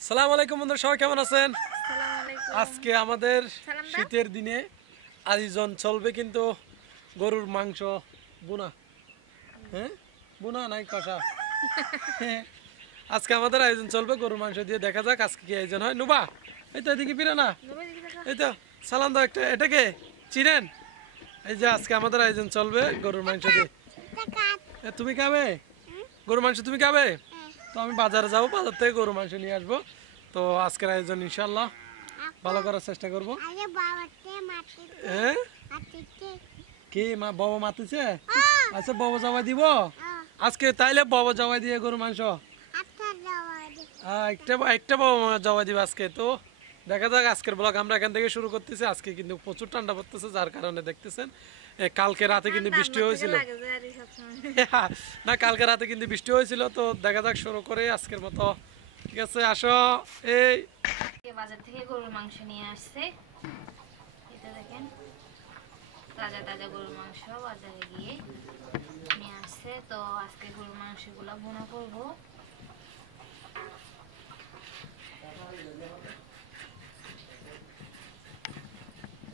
সালাম আলাইকুম বন্ধুরা, সবাই কেমন আছেন? আজকে আমাদের শীতের দিনে আয়োজন চলবে কিন্তু গরুর মাংস বোনা। হ্যাঁ, বোনা নাই কষা। আজকে আমাদের আয়োজন চলবে গরুর মাংস দিয়ে। দেখা যাক আজকে কি আয়োজন হয়। নুবা, এই তো এদিকে ফিরে না, এই তো সালাম দাও একটা। এটাকে চিনেন? এই যে আজকে আমাদের আয়োজন চলবে গরুর মাংস দিয়ে। তুমি খাবে গরুর মাংস? তুমি খাবে? তো আমি বাজারে যাবো, বাজার থেকে গরুর মাংস নিয়ে আসবো। তো আজকের আয়োজন ইনশাল্লাহ ভালো করার চেষ্টা করবো। হ্যাঁ, কি মা বাবা মাতিছে? আচ্ছা, বাবা জবাই দিব আজকে। তাইলে বাবা জবাই দিয়ে গরুর মাংস একটা বাবা জবাই দিব আজকে। তো দেখা যাক আজকের ব্লগ আমরা এখান থেকে শুরু করতেছি। আজকে কিন্তু প্রচুর ঠান্ডা পড়তেছে, যার কারণে দেখতেছেন কালকে রাতে কিন্তু বৃষ্টি হয়েছিল না, কালকে রাতে কিন্তু বৃষ্টি হয়েছিল। তো দেখা যাক শুরু করে আজকের মতো। ঠিক আছে, আসো। এই বাজার থেকে গরুর মাংস নিয়ে আসছে, এটা দেখেন তাজা তাজা গরুর মাংস বাজারে গিয়ে নিয়ে আসছে। তো আজকে গরুর মাংসগুলো ভুনা করবো।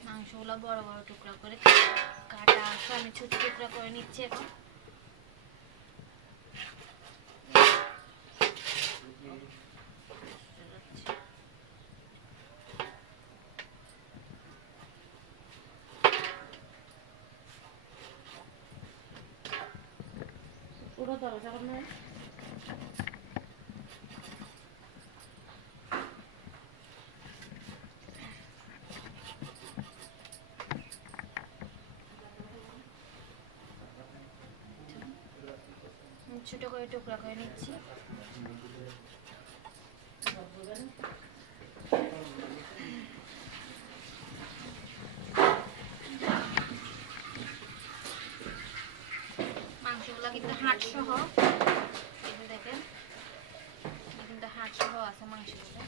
মাংসগুলো বড় বড় টুকরা করে কাটা আছে, আমি ছোট টুকরা করে নিচ্ছি এখন। পুরো দরজা বন্ধ। ছোট করে টুকরা করে নিচ্ছি। মাংসগুলো কিন্তু হাড় সহ, দেখেন কিন্তু হাড় সহ আছে মাংসগুলো।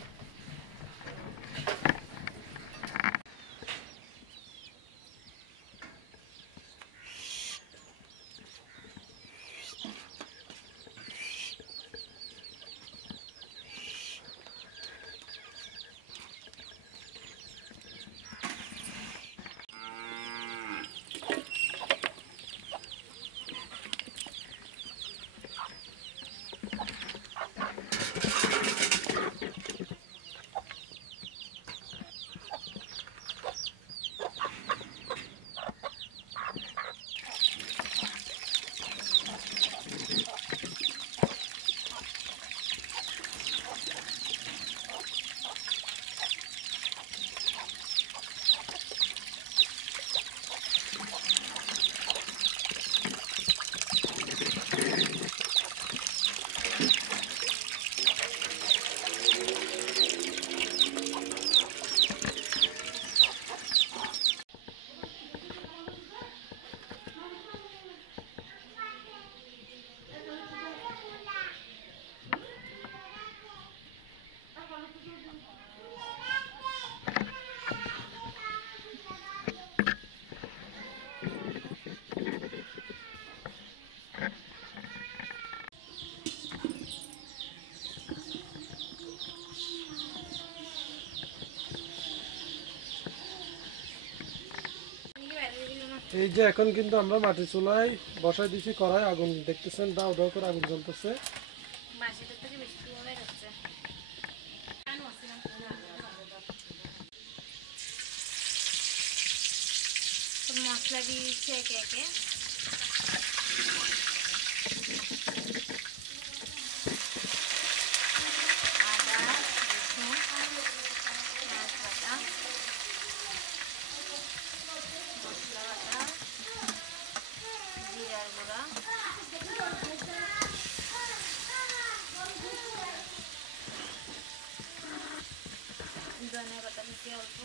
এই যে এখন কিন্তু আমরা মাটি চুলায় বসাই দিছি কড়াই, আগুন দেখতেছেন দাও দাও করে আগুন জ্বলতেছে। মশলা দিয়ে দিচ্ছি একে একে। আদা, রসুন, পেঁয়াজ বাটা, মশলা বাটা, জিরার গুঁড়া, ধনিয়া পাতা দিচ্ছি অল্প।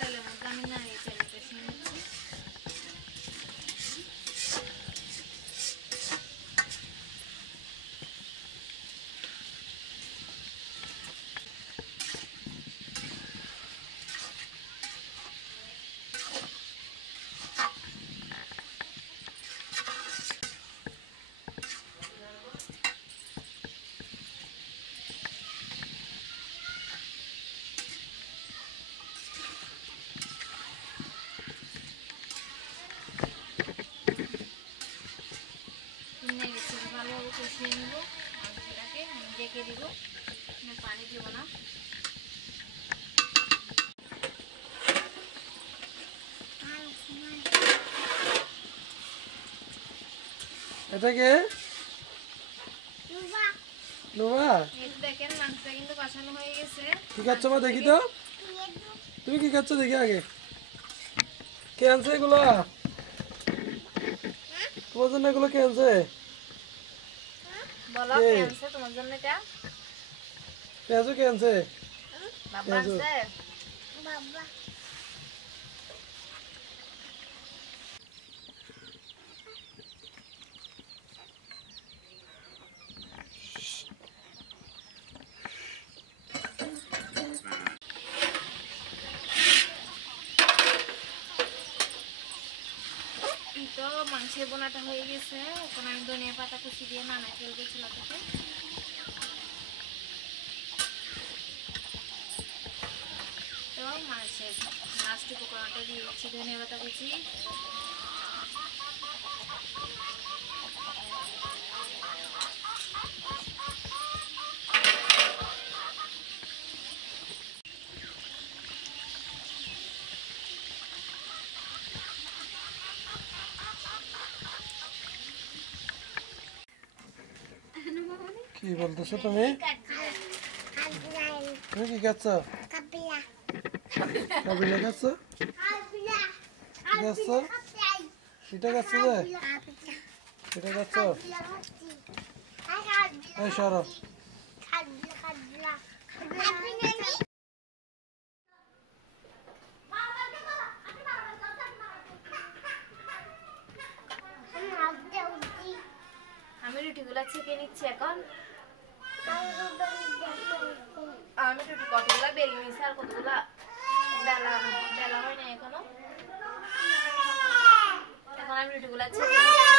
তেলের মধ্যে আমি নাড়িয়ে তেলে কষিয়ে নিচ্ছি। ভালোভাবে কষিয়ে নিব, মাংসটাকে আমি ঢেকে দিব, পানি দিব না। এটা কে? নোভা। দেখেন মাংসটা কিন্তু কষানো হয়ে গেছে। কি খাচ্ছ মা দেখি তো, তুমি কি খাচ্ছ দেখি আগে। কে আনছে এগুলো? তোমার জন্য এগুলো কে আনছে? বলো কে আনছে তোমার জন্য এটা? পেঁয়াজু কে আনছে? বাবা আনছে। বাবা তো মাংসের বোনাটা হয়ে গেছে। এখন আমি ধনিয়া পাতা কুচি দিয়ে নামাই ফেলবো চুলা থেকে। তো মাংসের লাস্ট উপকরণটা দিয়ে দিচ্ছি ধনিয়া পাতা কুচি। কি বলতেছো তুমি? তুমি কি খাচ্ছ? কাবিলা খাচ্ছ? খাচ্ছ? এটা খাচ্ছ যে? এটা খাচ্ছ? এই সরো। আমি রুটিগুলা ছেঁকে নিচ্ছি এখন। আমি রুটি কতগুলা বেলে নিয়েছি আর কতগুলা বেলা হয় না এখনো। এখন আমি রুটিগুলা ছেঁকে নিচ্ছি।